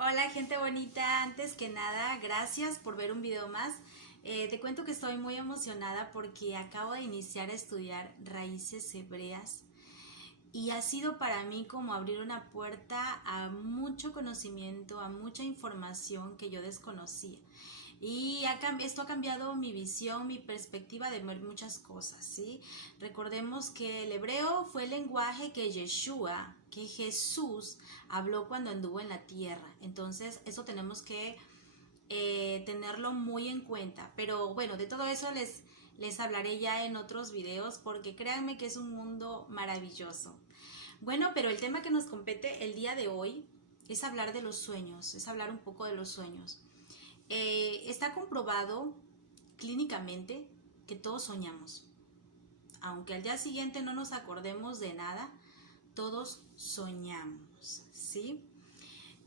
Hola gente bonita, antes que nada, gracias por ver un video más. Te cuento que estoy muy emocionada porque acabo de iniciar a estudiar raíces hebreas y ha sido para mí como abrir una puerta a mucho conocimiento, a mucha información que yo desconocía. Y esto ha cambiado mi visión, mi perspectiva de ver muchas cosas, ¿sí? Recordemos que el hebreo fue el lenguaje que Yeshua, que Jesús habló cuando anduvo en la tierra. Entonces, eso tenemos que tenerlo muy en cuenta. Pero bueno, de todo eso les hablaré ya en otros videos porque créanme que es un mundo maravilloso. Bueno, pero el tema que nos compete el día de hoy es hablar de los sueños, es hablar un poco de los sueños. Está comprobado clínicamente que todos soñamos. Aunque al día siguiente no nos acordemos de nada, todos soñamos, ¿sí?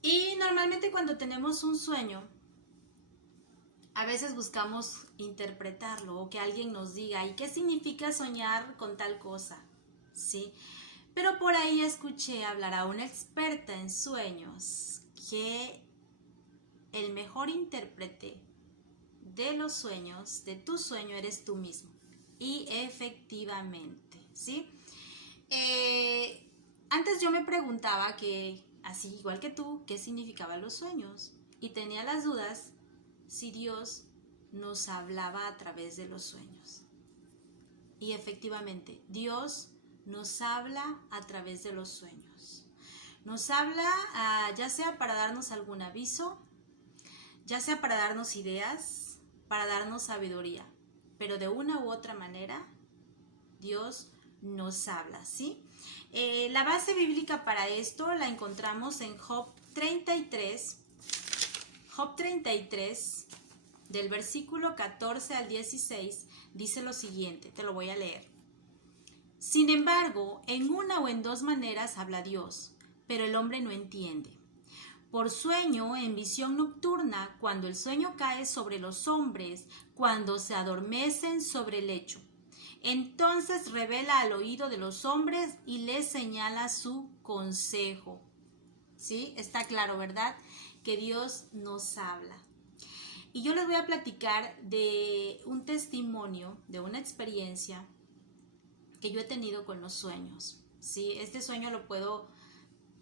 Y normalmente cuando tenemos un sueño, a veces buscamos interpretarlo o que alguien nos diga, ¿y qué significa soñar con tal cosa? ¿Sí? Pero por ahí escuché hablar a una experta en sueños que el mejor intérprete de los sueños, de tu sueño, eres tú mismo. Y efectivamente, ¿sí? Antes yo me preguntaba que, así igual que tú, qué significaban los sueños. Y tenía las dudas si Dios nos hablaba a través de los sueños. Y efectivamente, Dios nos habla a través de los sueños. Nos habla ya sea para darnos algún aviso, ya sea para darnos ideas, para darnos sabiduría, pero de una u otra manera Dios nos habla, ¿sí? La base bíblica para esto la encontramos en Job 33, del versículo 14 al 16, dice lo siguiente, te lo voy a leer. Sin embargo, en una o en dos maneras habla Dios, pero el hombre no entiende. Por sueño, en visión nocturna, cuando el sueño cae sobre los hombres, cuando se adormecen sobre el lecho. Entonces revela al oído de los hombres y les señala su consejo. ¿Sí? Está claro, ¿verdad? Que Dios nos habla. Y yo les voy a platicar de un testimonio, de una experiencia que yo he tenido con los sueños. ¿Sí? Este sueño lo puedo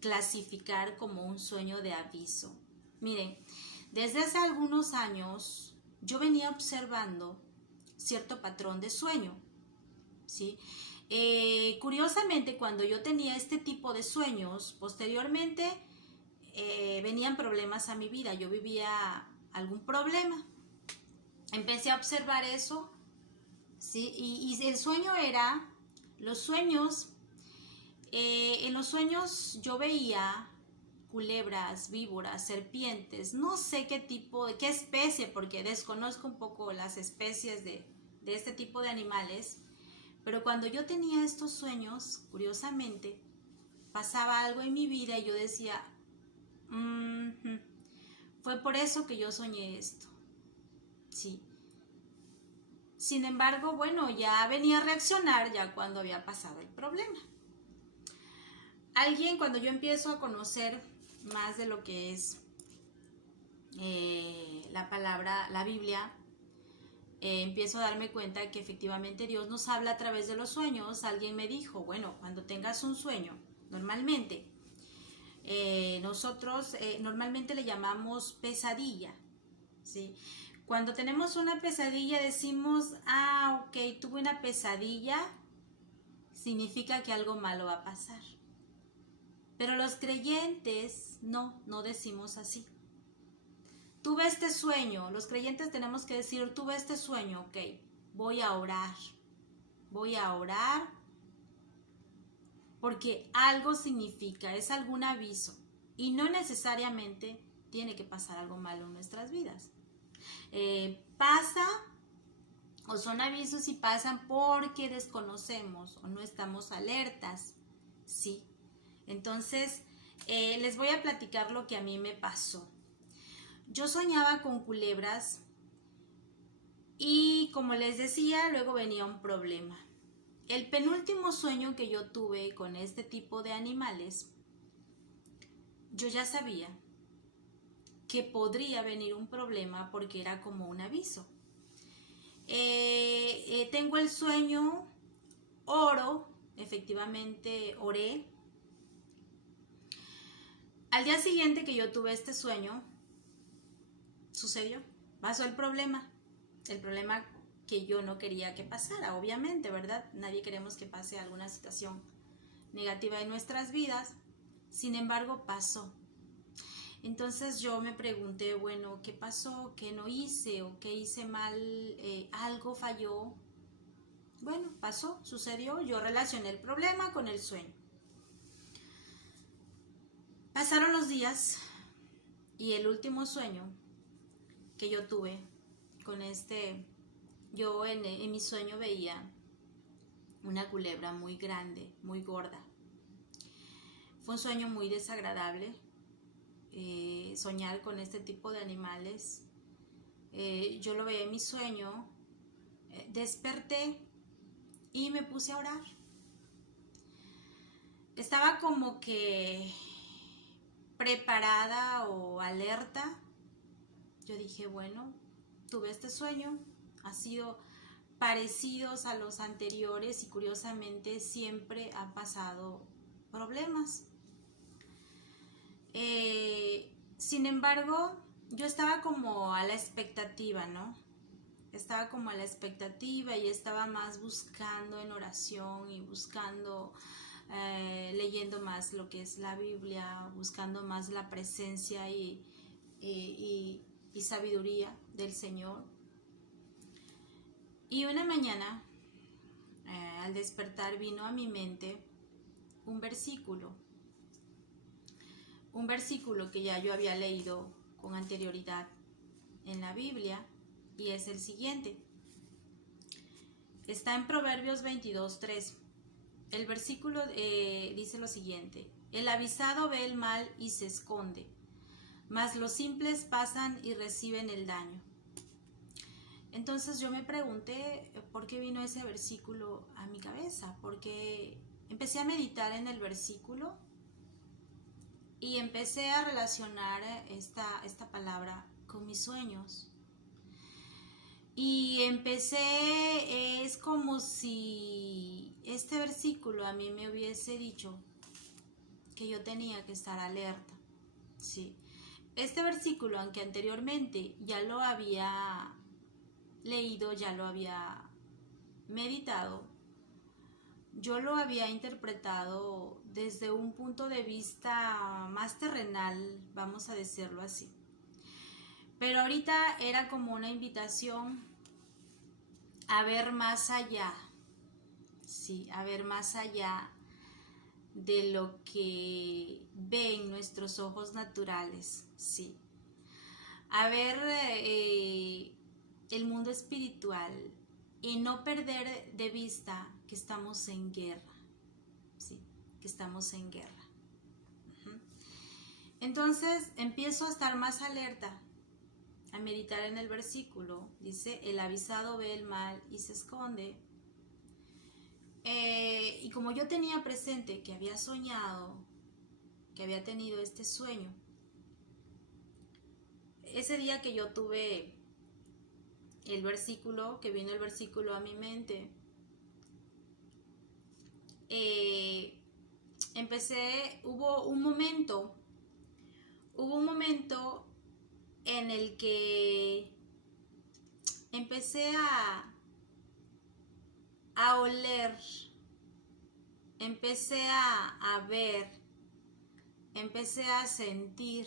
clasificar como un sueño de aviso. Miren, desde hace algunos años yo venía observando cierto patrón de sueño, ¿sí? Curiosamente, cuando yo tenía este tipo de sueños, posteriormente venían problemas a mi vida, yo vivía algún problema. Empecé a observar eso, ¿sí? Y el sueño era, los sueños, en los sueños yo veía culebras, víboras, serpientes, no sé qué tipo, qué especie, porque desconozco un poco las especies de este tipo de animales, pero cuando yo tenía estos sueños, curiosamente, pasaba algo en mi vida y yo decía, fue por eso que yo soñé esto, sí. Sin embargo, bueno, ya venía a reaccionar ya cuando había pasado el problema. Alguien, cuando yo empiezo a conocer más de lo que es la palabra, la Biblia, empiezo a darme cuenta que efectivamente Dios nos habla a través de los sueños. Alguien me dijo, bueno, cuando tengas un sueño, normalmente, nosotros normalmente le llamamos pesadilla, ¿sí? Cuando tenemos una pesadilla decimos, ok, tuve una pesadilla, significa que algo malo va a pasar. Pero los creyentes no decimos así. Tuve este sueño, los creyentes tenemos que decir, tuve este sueño, ok, voy a orar porque algo significa, es algún aviso y no necesariamente tiene que pasar algo malo en nuestras vidas. Pasa o son avisos y pasan porque desconocemos o no estamos alertas, ¿sí? Entonces, les voy a platicar lo que a mí me pasó. Yo soñaba con culebras y, como les decía, luego venía un problema. El penúltimo sueño que yo tuve con este tipo de animales, yo ya sabía que podría venir un problema porque era como un aviso. Tengo el sueño, oro, efectivamente oré. Al día siguiente que yo tuve este sueño, sucedió, pasó el problema que yo no quería que pasara, obviamente, ¿verdad? Nadie queremos que pase alguna situación negativa en nuestras vidas, sin embargo pasó. Entonces yo me pregunté, bueno, ¿qué pasó? ¿Qué no hice? ¿O qué hice mal? ¿Algo falló? Bueno, pasó, sucedió, yo relacioné el problema con el sueño. Pasaron los días y el último sueño que yo tuve con yo en mi sueño veía una culebra muy grande, muy gorda. Fue un sueño muy desagradable. Soñar con este tipo de animales. Yo lo veía en mi sueño, desperté y me puse a orar. Estaba como que preparada o alerta. Yo dije, bueno, tuve este sueño, ha sido parecidos a los anteriores y curiosamente siempre han pasado problemas. Sin embargo, yo estaba como a la expectativa, ¿no? Estaba como a la expectativa y estaba más buscando en oración y buscando, leyendo más lo que es la Biblia, buscando más la presencia y sabiduría del Señor. Y una mañana, al despertar, vino a mi mente un versículo que ya yo había leído con anterioridad en la Biblia, y es el siguiente. Está en Proverbios 22:3. El versículo dice lo siguiente: el avisado ve el mal y se esconde, mas los simples pasan y reciben el daño. Entonces yo me pregunté por qué vino ese versículo a mi cabeza, porque empecé a meditar en el versículo y empecé a relacionar esta palabra con mis sueños. Y es como si este versículo a mí me hubiese dicho que yo tenía que estar alerta, ¿sí? Este versículo, aunque anteriormente ya lo había leído, ya lo había meditado, yo lo había interpretado desde un punto de vista más terrenal, vamos a decirlo así. Pero ahorita era como una invitación a ver más allá, sí, a ver más allá de lo que ven nuestros ojos naturales, sí. A ver el mundo espiritual y no perder de vista que estamos en guerra, sí, que estamos en guerra. Entonces empiezo a estar más alerta, a meditar en el versículo. Dice, el avisado ve el mal y se esconde. Y como yo tenía presente que había soñado, que había tenido este sueño, ese día que yo tuve el versículo, que vino el versículo a mi mente, hubo un momento en el que empecé a oler, empecé a ver, empecé a sentir,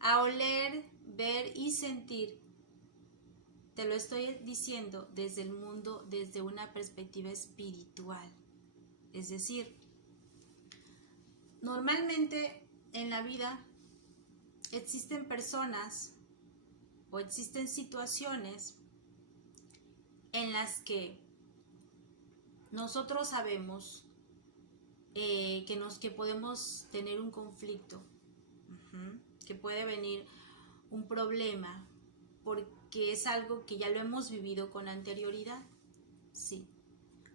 a oler, ver y sentir. Te lo estoy diciendo desde el mundo, desde una perspectiva espiritual. Es decir, normalmente en la vida existen personas o existen situaciones en las que nosotros sabemos que podemos tener un conflicto, que puede venir un problema, porque es algo que ya lo hemos vivido con anterioridad, sí.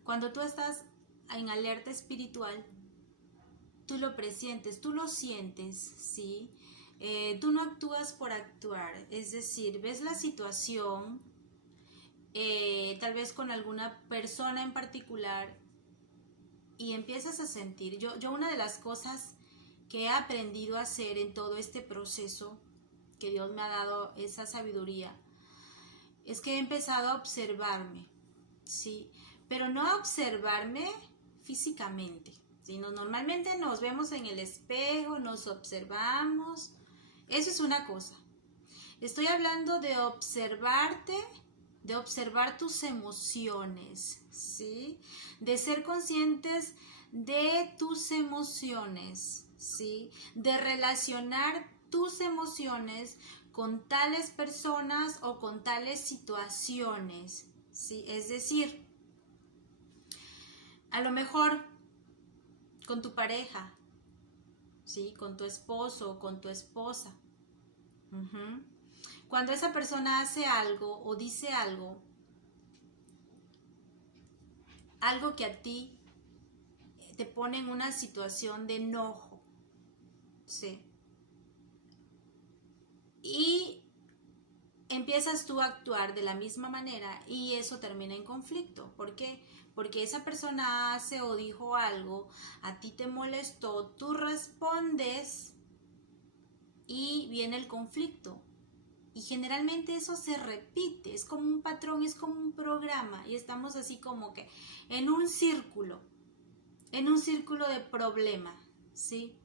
Cuando tú estás en alerta espiritual, tú lo presientes, tú lo sientes, sí. Tú no actúas por actuar, es decir, ves la situación, tal vez con alguna persona en particular, y empiezas a sentir. Yo una de las cosas que he aprendido a hacer en todo este proceso, que Dios me ha dado esa sabiduría, es que he empezado a observarme, ¿sí? Pero no a observarme físicamente, sino normalmente nos vemos en el espejo, nos observamos. Eso es una cosa. Estoy hablando de observarte, de observar tus emociones, ¿sí? De ser conscientes de tus emociones, ¿sí? De relacionar tus emociones con tales personas o con tales situaciones, ¿sí? Es decir, a lo mejor con tu pareja, ¿sí? Con tu esposo o con tu esposa. Cuando esa persona hace algo o dice algo que a ti te pone en una situación de enojo, ¿sí? Y empiezas tú a actuar de la misma manera y eso termina en conflicto. ¿Por qué? Porque esa persona hace o dijo algo, a ti te molestó, tú respondes y viene el conflicto. Y generalmente eso se repite, es como un patrón, es como un programa y estamos así como que en un círculo de problema, ¿sí?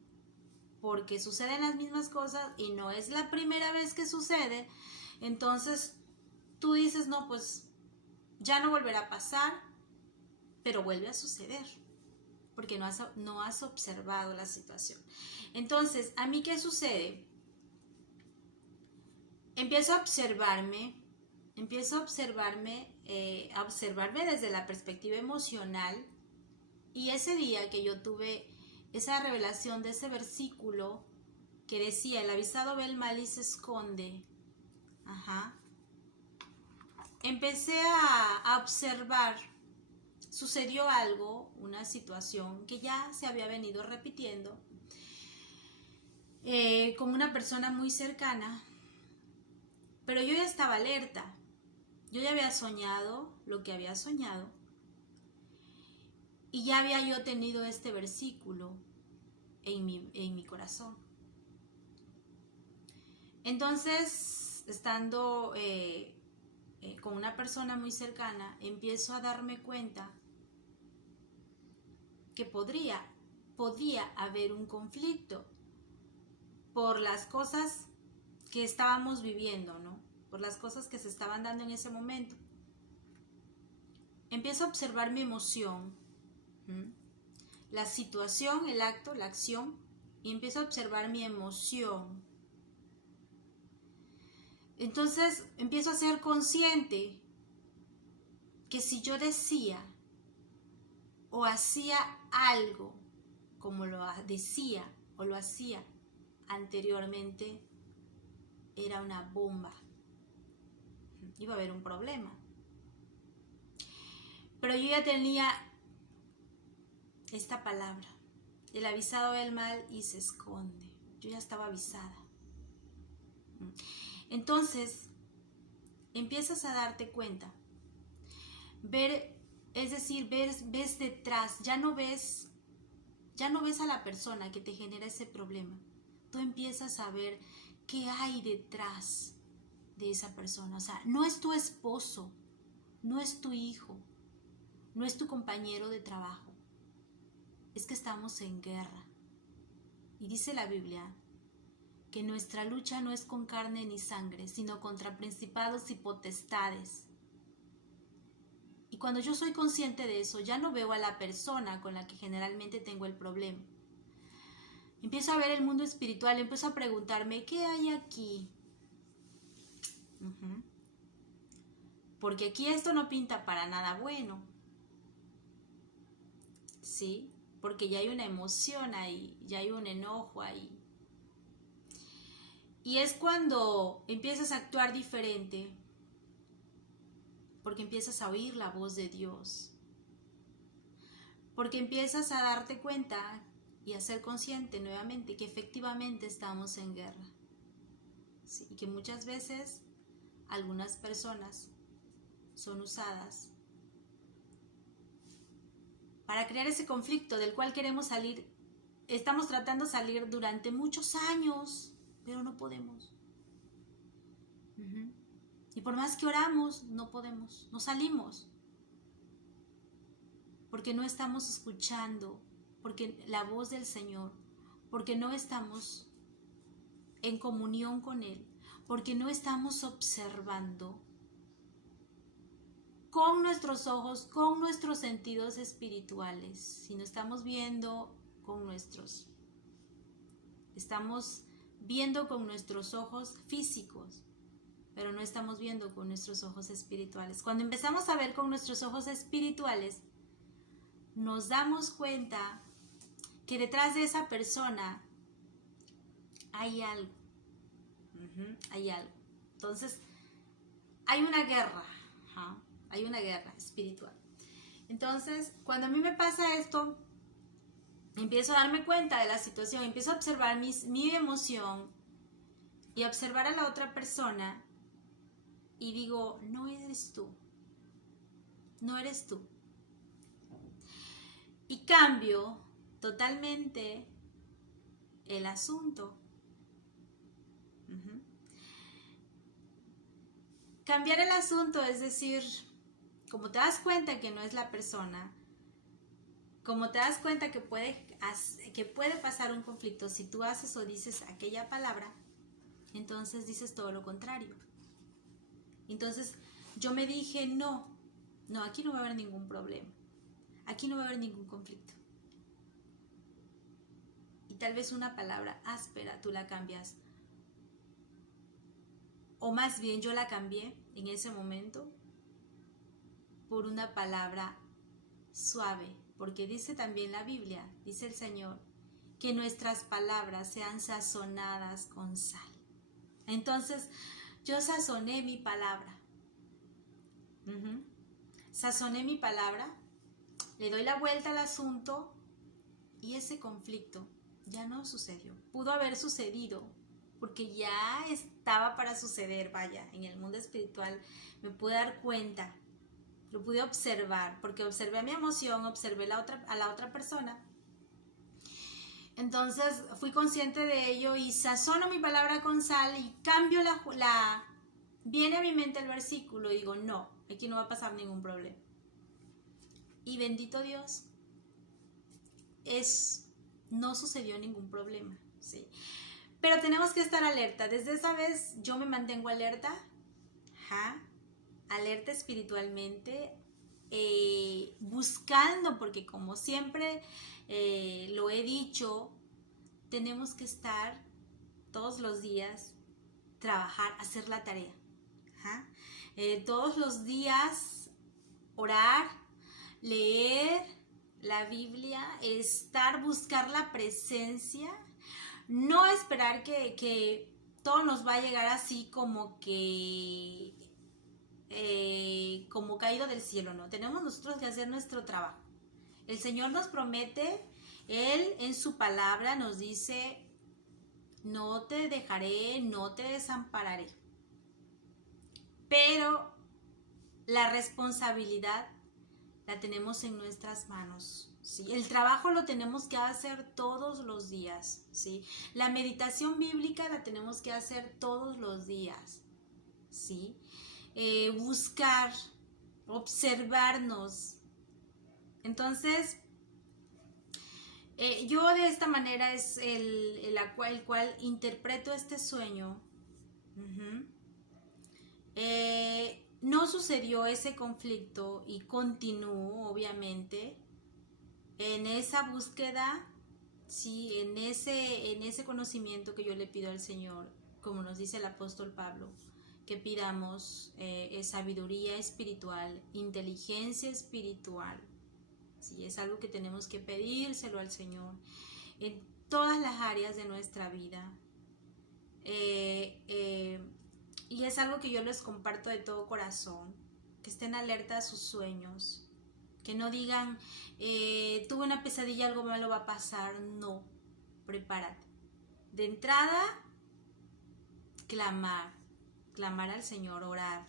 Porque suceden las mismas cosas y no es la primera vez que sucede, entonces tú dices, no, pues ya no volverá a pasar, pero vuelve a suceder, porque no has observado la situación. Entonces, ¿a mí qué sucede? Empiezo a observarme desde la perspectiva emocional, y ese día que yo tuve esa revelación de ese versículo que decía, el avisado ve el mal y se esconde, empecé a observar, sucedió algo, una situación que ya se había venido repitiendo con una persona muy cercana, pero yo ya estaba alerta, yo ya había soñado lo que había soñado y ya había yo tenido este versículo en mi corazón. Entonces, estando con una persona muy cercana, empiezo a darme cuenta que podía haber un conflicto por las cosas que estábamos viviendo, ¿no? Por las cosas que se estaban dando en ese momento. Empiezo a observar mi emoción, la situación, el acto, la acción, y empiezo a observar mi emoción. Entonces empiezo a ser consciente que si yo decía o hacía algo como lo decía o lo hacía anteriormente, era una bomba. Iba a haber un problema. Pero yo ya tenía esta palabra, el avisado ve el mal y se esconde. Yo ya estaba avisada. Entonces, empiezas a darte cuenta, ves detrás, ya no ves a la persona que te genera ese problema. Tú empiezas a ver qué hay detrás de esa persona. O sea, no es tu esposo, no es tu hijo, no es tu compañero de trabajo. Es que estamos en guerra. Y dice la Biblia que nuestra lucha no es con carne ni sangre, sino contra principados y potestades. Y cuando yo soy consciente de eso, ya no veo a la persona con la que generalmente tengo el problema. Empiezo a ver el mundo espiritual, empiezo a preguntarme, ¿qué hay aquí? Porque aquí esto no pinta para nada bueno. ¿Sí? Porque ya hay una emoción ahí, ya hay un enojo ahí. Y es cuando empiezas a actuar diferente, porque empiezas a oír la voz de Dios, porque empiezas a darte cuenta y a ser consciente nuevamente que efectivamente estamos en guerra. ¿sí? Y que muchas veces algunas personas son usadas para crear ese conflicto del cual queremos salir. Estamos tratando de salir durante muchos años, pero no podemos. Y por más que oramos, no podemos, no salimos. Porque no estamos escuchando, porque la voz del Señor, porque no estamos en comunión con Él, porque no estamos observando con nuestros ojos, con nuestros sentidos espirituales, sino estamos viendo con estamos viendo con nuestros ojos físicos, pero no estamos viendo con nuestros ojos espirituales. Cuando empezamos a ver con nuestros ojos espirituales, nos damos cuenta que detrás de esa persona hay algo. Hay algo. Entonces, hay una guerra. Hay una guerra espiritual. Entonces, cuando a mí me pasa esto, empiezo a darme cuenta de la situación, empiezo a observar mi emoción y a observar a la otra persona y digo, no eres tú. No eres tú. Y cambio totalmente el asunto. Cambiar el asunto es decir, como te das cuenta que no es la persona, como te das cuenta que puede pasar un conflicto si tú haces o dices aquella palabra, entonces dices todo lo contrario. Entonces yo me dije, no, aquí no va a haber ningún problema. Aquí no va a haber ningún conflicto. Y tal vez una palabra áspera tú la cambias. O más bien yo la cambié en ese momento por una palabra suave. Porque dice también la Biblia, dice el Señor, que nuestras palabras sean sazonadas con sal. Entonces yo sazoné mi palabra. Sazoné mi palabra. Le doy la vuelta al asunto y ese conflicto ya no sucedió. Pudo haber sucedido porque ya estaba para suceder, vaya, en el mundo espiritual me pude dar cuenta, lo pude observar, porque observé mi emoción, observé a la otra persona. Entonces fui consciente de ello y sazono mi palabra con sal y cambio viene a mi mente el versículo y digo, no, aquí no va a pasar ningún problema. Y bendito Dios, no sucedió ningún problema, ¿sí? Pero tenemos que estar alerta. Desde esa vez yo me mantengo alerta, alerta espiritualmente, buscando, porque como siempre lo he dicho, tenemos que estar todos los días, trabajar, hacer la tarea. Todos los días orar, leer la Biblia, buscar la presencia, no esperar que todo nos va a llegar así como caído del cielo, no. Tenemos nosotros que hacer nuestro trabajo. El Señor nos promete, Él en su palabra nos dice, no te dejaré, no te desampararé. Pero la responsabilidad la tenemos en nuestras manos, ¿sí? El trabajo lo tenemos que hacer todos los días, ¿sí? La meditación bíblica la tenemos que hacer todos los días, ¿sí? Buscar, observarnos. Entonces, yo de esta manera es el cual interpreto este sueño. No sucedió ese conflicto y continúo, obviamente, en esa búsqueda, sí, en ese conocimiento que yo le pido al Señor, como nos dice el apóstol Pablo, que pidamos sabiduría espiritual, inteligencia espiritual. Sí, es algo que tenemos que pedírselo al Señor en todas las áreas de nuestra vida. Y es algo que yo les comparto de todo corazón, que estén alerta a sus sueños, que no digan, tuve una pesadilla, algo malo va a pasar. No, prepárate. De entrada, clamar, clamar al Señor, orar,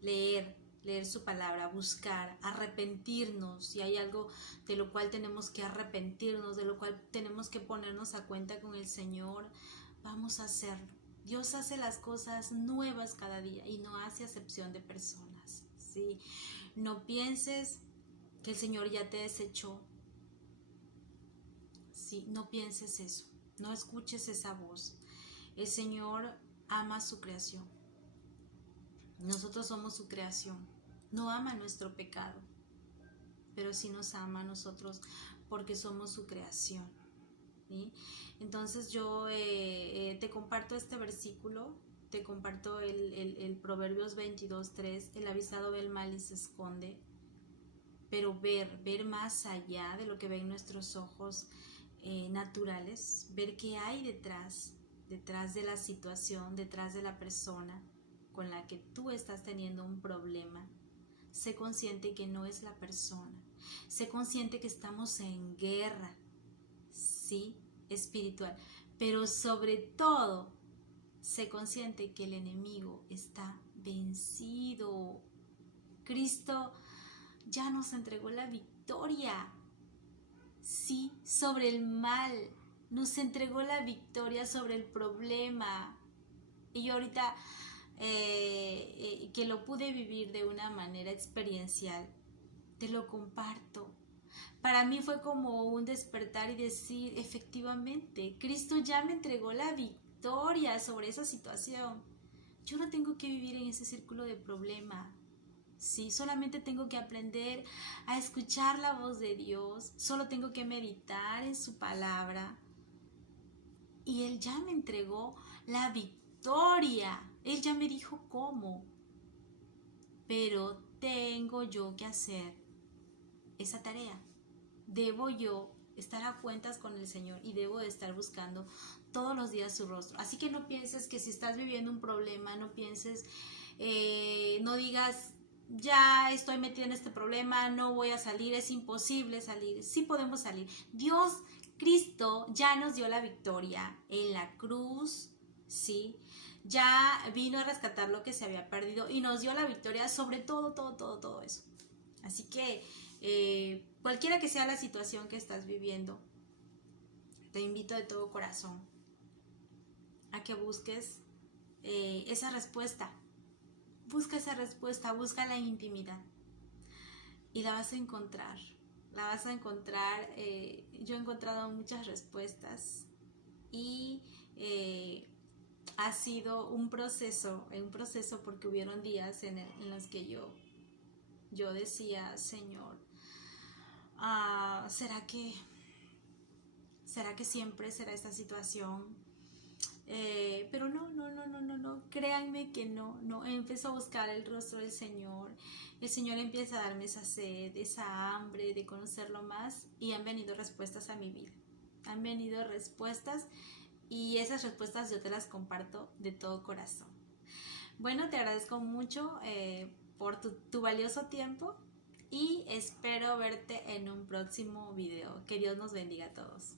leer su palabra, buscar, arrepentirnos. Si hay algo de lo cual tenemos que arrepentirnos, de lo cual tenemos que ponernos a cuenta con el Señor, vamos a hacerlo. Dios hace las cosas nuevas cada día y no hace acepción de personas, ¿sí? No pienses que el Señor ya te desechó, ¿sí? No pienses eso, no escuches esa voz. El Señor ama su creación. Nosotros somos su creación. No ama nuestro pecado, pero sí nos ama a nosotros porque somos su creación, ¿sí? Entonces yo te comparto este versículo, te comparto el Proverbios 22:3, el avisado ve el mal y se esconde, pero ver más allá de lo que ven nuestros ojos naturales, ver qué hay detrás de la situación, detrás de la persona con la que tú estás teniendo un problema. Sé consciente que no es la persona. Sé consciente que estamos en guerra, sí, espiritual. Pero sobre todo, sé consciente que el enemigo está vencido. Cristo ya nos entregó la victoria, sí, sobre el mal. Nos entregó la victoria sobre el problema. Y yo ahorita que lo pude vivir de una manera experiencial, te lo comparto. Para mí fue como un despertar y decir, efectivamente, Cristo ya me entregó la victoria sobre esa situación. Yo no tengo que vivir en ese círculo de problema. Sí, solamente tengo que aprender a escuchar la voz de Dios, solo tengo que meditar en su palabra y Él ya me entregó la victoria. Él ya me dijo cómo, pero tengo yo que hacer esa tarea. Debo yo estar a cuentas con el Señor y debo de estar buscando todos los días su rostro. Así que no pienses que si estás viviendo un problema, no pienses, no digas, ya estoy metida en este problema, no voy a salir, es imposible salir. Sí podemos salir. Dios, Cristo, ya nos dio la victoria en la cruz, ¿sí? Ya vino a rescatar lo que se había perdido y nos dio la victoria sobre todo eso. Así que cualquiera que sea la situación que estás viviendo, te invito de todo corazón a que busques esa respuesta. Busca esa respuesta, búscala en intimidad y la vas a encontrar. La vas a encontrar. Yo he encontrado muchas respuestas y ha sido un proceso porque hubieron días en los que yo decía, Señor, ¿será que siempre será esta situación? Pero no, créanme que no, empiezo a buscar el rostro del Señor, el Señor empieza a darme esa sed, esa hambre de conocerlo más y han venido respuestas a mi vida, han venido respuestas y esas respuestas yo te las comparto de todo corazón. Bueno, te agradezco mucho por tu valioso tiempo y espero verte en un próximo video. Que Dios nos bendiga a todos.